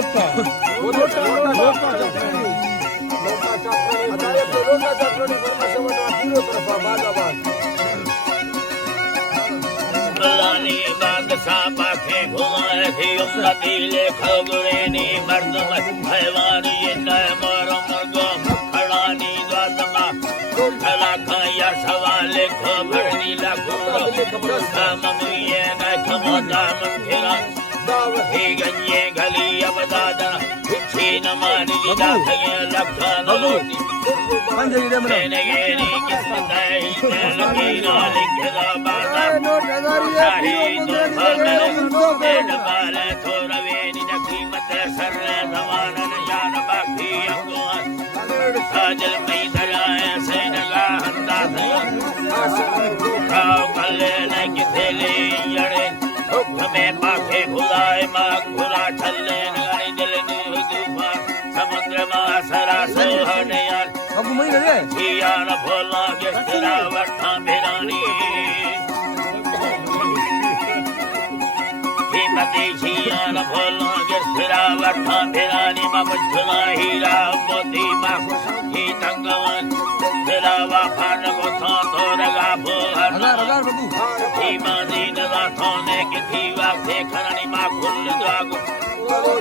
लोटा लोटा लोटा पाखे घुमाए थी उन्नति ले खगुरेनी मर्दम भैवानी मोर मुर्ग खड़ानी द्वादमा खला खाया सवाले खबरनी लखुरो साममुये न खमता मंखिरा ही गंजे गली अवदादन छीन मानी दाखये लखनोती मेनगेरी किस्मताई लकीना लिखदा बाता शाही तो फामले बाले थोरवेनी नकीमत सर जवानन यान बाकी अंगुआन साजल मई दराए सैनगा हंदा खाओ कल्ले लगी थेले यड़े हमें पाखे भुलाए माँ भुला छल्ले नगानी दिल तूफान समुद्र माँ सरा सोहने यार किया न भोला गेस्टरा वर्षा बिरानी कीमती किया न भोला गेस्टरा वर्षा बिरानी माँ मुझला हीरा मोती माँ की तंगवन तेरा वाफान को था तो रगा भोहर कीमती नज़ा थाने की थी वाक़े खरानी माँ खुल जागो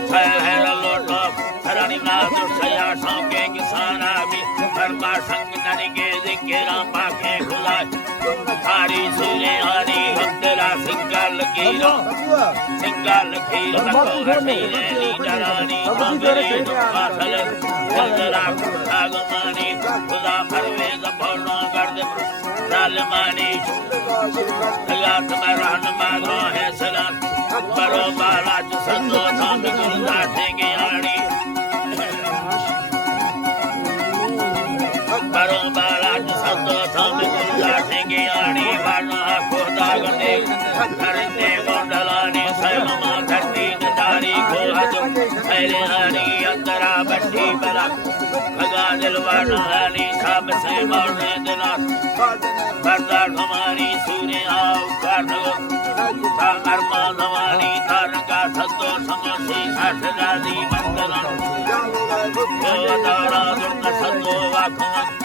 ठहर लोटो खरानी माँ जो सया सांके किसान आबी हरमा संग ननिगे जिकेरा पाखे खुलाए थारी सूरे आनी हफ्तेरा सिंगल कीरो लको हसीने लीडरानी कांगरे दुखासल जलरा खागमानी खुदा परवेज भोलो गर्द रालमानी हयात में रहनमा रो है सलाम बरो बाला जो संतो थाम गुलदा ठेंगे आड़ी बरो बाला जो संतो थाम गुलदा ठेंगे आड़ी वाला खुदा गने करते गोडलानी सैमा धरती नदारी को हजो पहले आनी अंतरा बट्टी बला खगा दिलवाना आनी साब से मौने दिला बरदार हमारी सूर्य आओ काटो अरमा नवानी तारका सतो समसी साठगादी मंगला दारा दुर्ग सतो वाखवन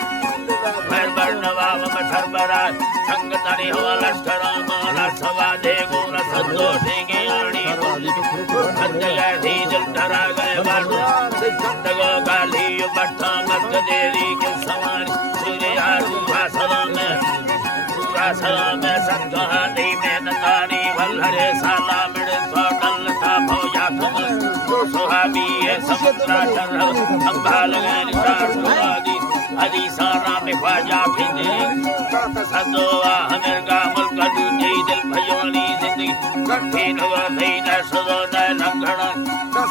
भर बर्णवाव मठरबरा संग तरी हो लश्करा माला सवा दे गोरा सतो ठेंगे आनी खंडगा धी जल डरा गए बाटो तगो गाली बट्टा मत देरी के सवारी सूर्य आरू भाषला में संघानी में नतानी वल्लरे साला मिड़े सोटल था भौया तुम सुहाबी है समुद्रा शरह संभाल गए निशार सुहादी हदी सारा में ख्वाजा फिदे सदोआ हमें गामल कदू जई दिल भयोनी जिंदगी कठी नवा थई न सदो न लंघड़ा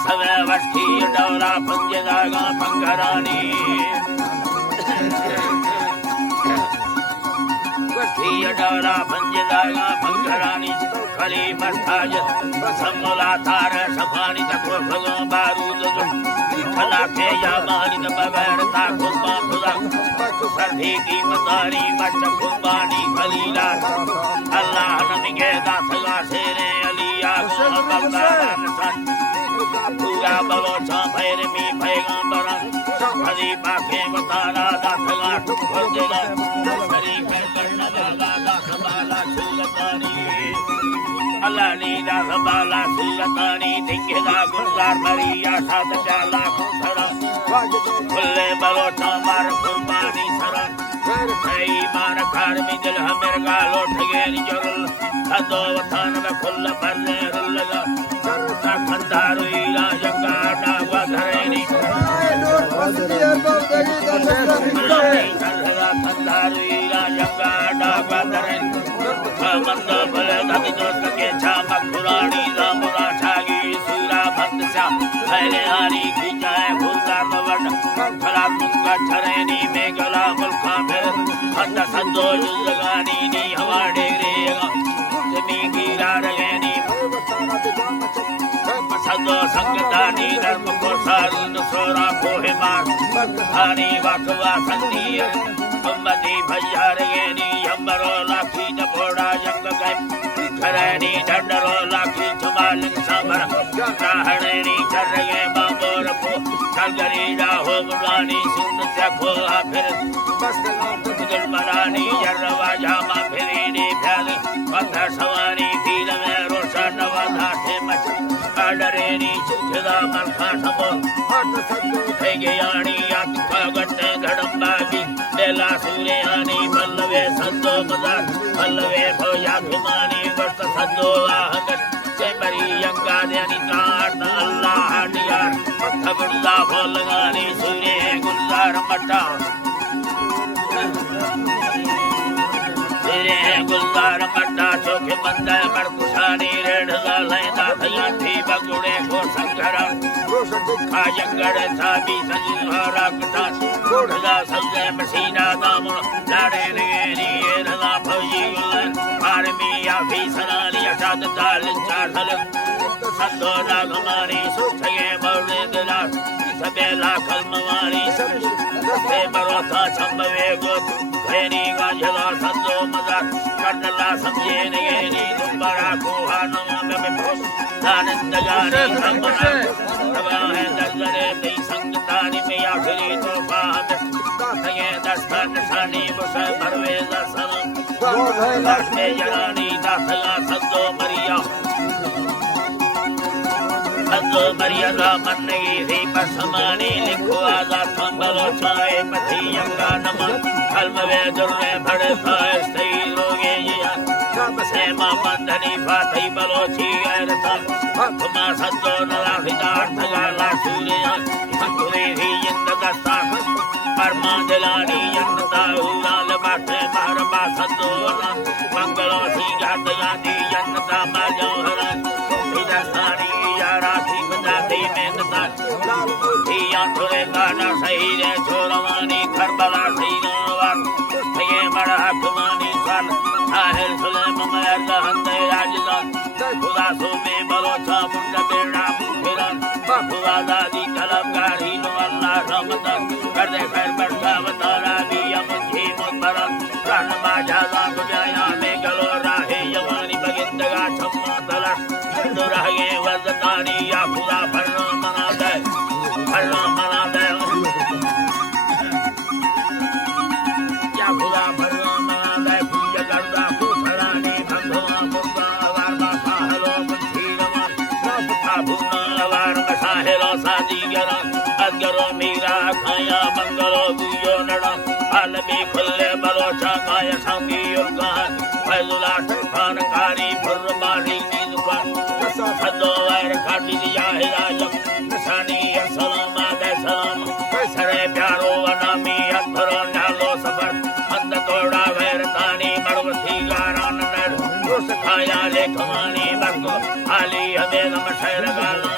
सवे वठी डौरा पंजे दागा पंगरानी डौरा पंजदागा पंखरानी खरी मस्ताज समला तार सफानी तको भगो बारूद खला के यामानी त बगैर ता खुदा खुदा सर्दी की मदारी मच कुर्बानी खलीला अल्लाह नमिगे दासगा शेरे अलिया बल्दान सन पूरा बलोचा भैरमी पैगंबर हरी पाके बतारा दासगा ठुकर देगा सरी करना अल्लाह नीला सबाला सुल्तानी दिखेगा गुलजार मरिया साथ चाला खुसरा खुले बलोटा मार कुर्बानी सरा सही मार कार में दिल हमें गालो ठगेरी जरुल सदो वतान में खुल परने रुलगा सरसा खंदारू इला जंगा डावा धरेनी खंदारू इला जंगा डावा धरेनी मंद भले धनी दोस्त के छामा खुरानी जामुरा छागी सूरा भक्त सा पहले हारी खींचाए भूलता कवट खला तुंगा छरेनी में गला मुल्का फिर हंद संदो जुगानी नी हवा डेरेगा जमी गिरा रहेनी संदो संगतानी धर्म को सारून सोरा कोहे मार हानी वाकवा संदी मम्मदी भैया रहेनी अंबरो लाखी जपोड़ा जंग गए खरनी ढंडरो लाखी चुमालिन सामर राहणेनी चर गए Calgary ho burani sun chakho phir gul marani jarwa jama phiri phali patha sawari phir me roshan wadha the mach adareni chukda man khatamo thegeyani atka gatte gadamba gi dela suryani pallave saddo bazar pallave bhoya bhimani gatta saddo ahagat Bari yanga deni kaat Allah hadiyar thabulla bolgani sure gulzar matta sure gulzar matta chokhe banda markusani redha laida thayanthi bagude ko sankara kajangade sabi sanjhara kata kodla sabje masina damun lade ne redha bhoji gulan armi afisarali ashad dal chadal saddo nagamani suthaye bawdela sabela kalmawani se barota chambave gut kheni gajala saddo mazar kadla sabje ne dumbara ko hanam me anand jani samana tabahe dazare dei sangtani me akhiri to baad taye dastan sani musa barve dasalam Lakshmi Jarani Dasaya Saddo Maria Saddo Maria Ramanni Pasamani Likhuada Sambalo Chai Pati Yanga Naman Kalmave Durne Bhade Thai Stay Rogeya Sema Mandani Pati Balochi Airata Kuma Saddo Narahida Tagala Surya Sakuri Yinda Dasta Parma Delani Yanda Ula Bate Maraba Saddo Mangalo Sijatayati Yanda Majohara Vidasani Yarati Vadati Mendata Iyatore Gana Sahire Choramani Karbala Sinavar Taye Marahakumani San Ahel Sulema Mayarda Hande Rajidan Khuda Sume Balocha Munda Birna Mukhiran Khuda Dadi Kalamgari No Allah Ramadan Karde Khair Barta Vatara Diya Mujhi Mutbaran Ranama Jaza Kujaya Megalo Rahe Yamani Bagindaga Chamma Talas Durahe Vazatani Yakuda Parna Manade Yakuda Parna Manade Puja Garda Kusarani Bhandova Mukta Varma Kahalo Kunchiraman Abhuna Varma Sahelo Sadigara Adgaro Mira Kaya Mangalo Guyo Nada Alami Kulle Balocha Kaya Sangi Yurgahan Faizula Turfan Kari Purmari Nidukan Saddo Vair Kati Yahidajam Nasani Salam Ade Salam Sare Pyaro Anami Adharo Nalo Sabar Handa Toda Vair Tani Marvati Garan Ned Rusakaya Lekhamani Barko Ali Abedam Shairagala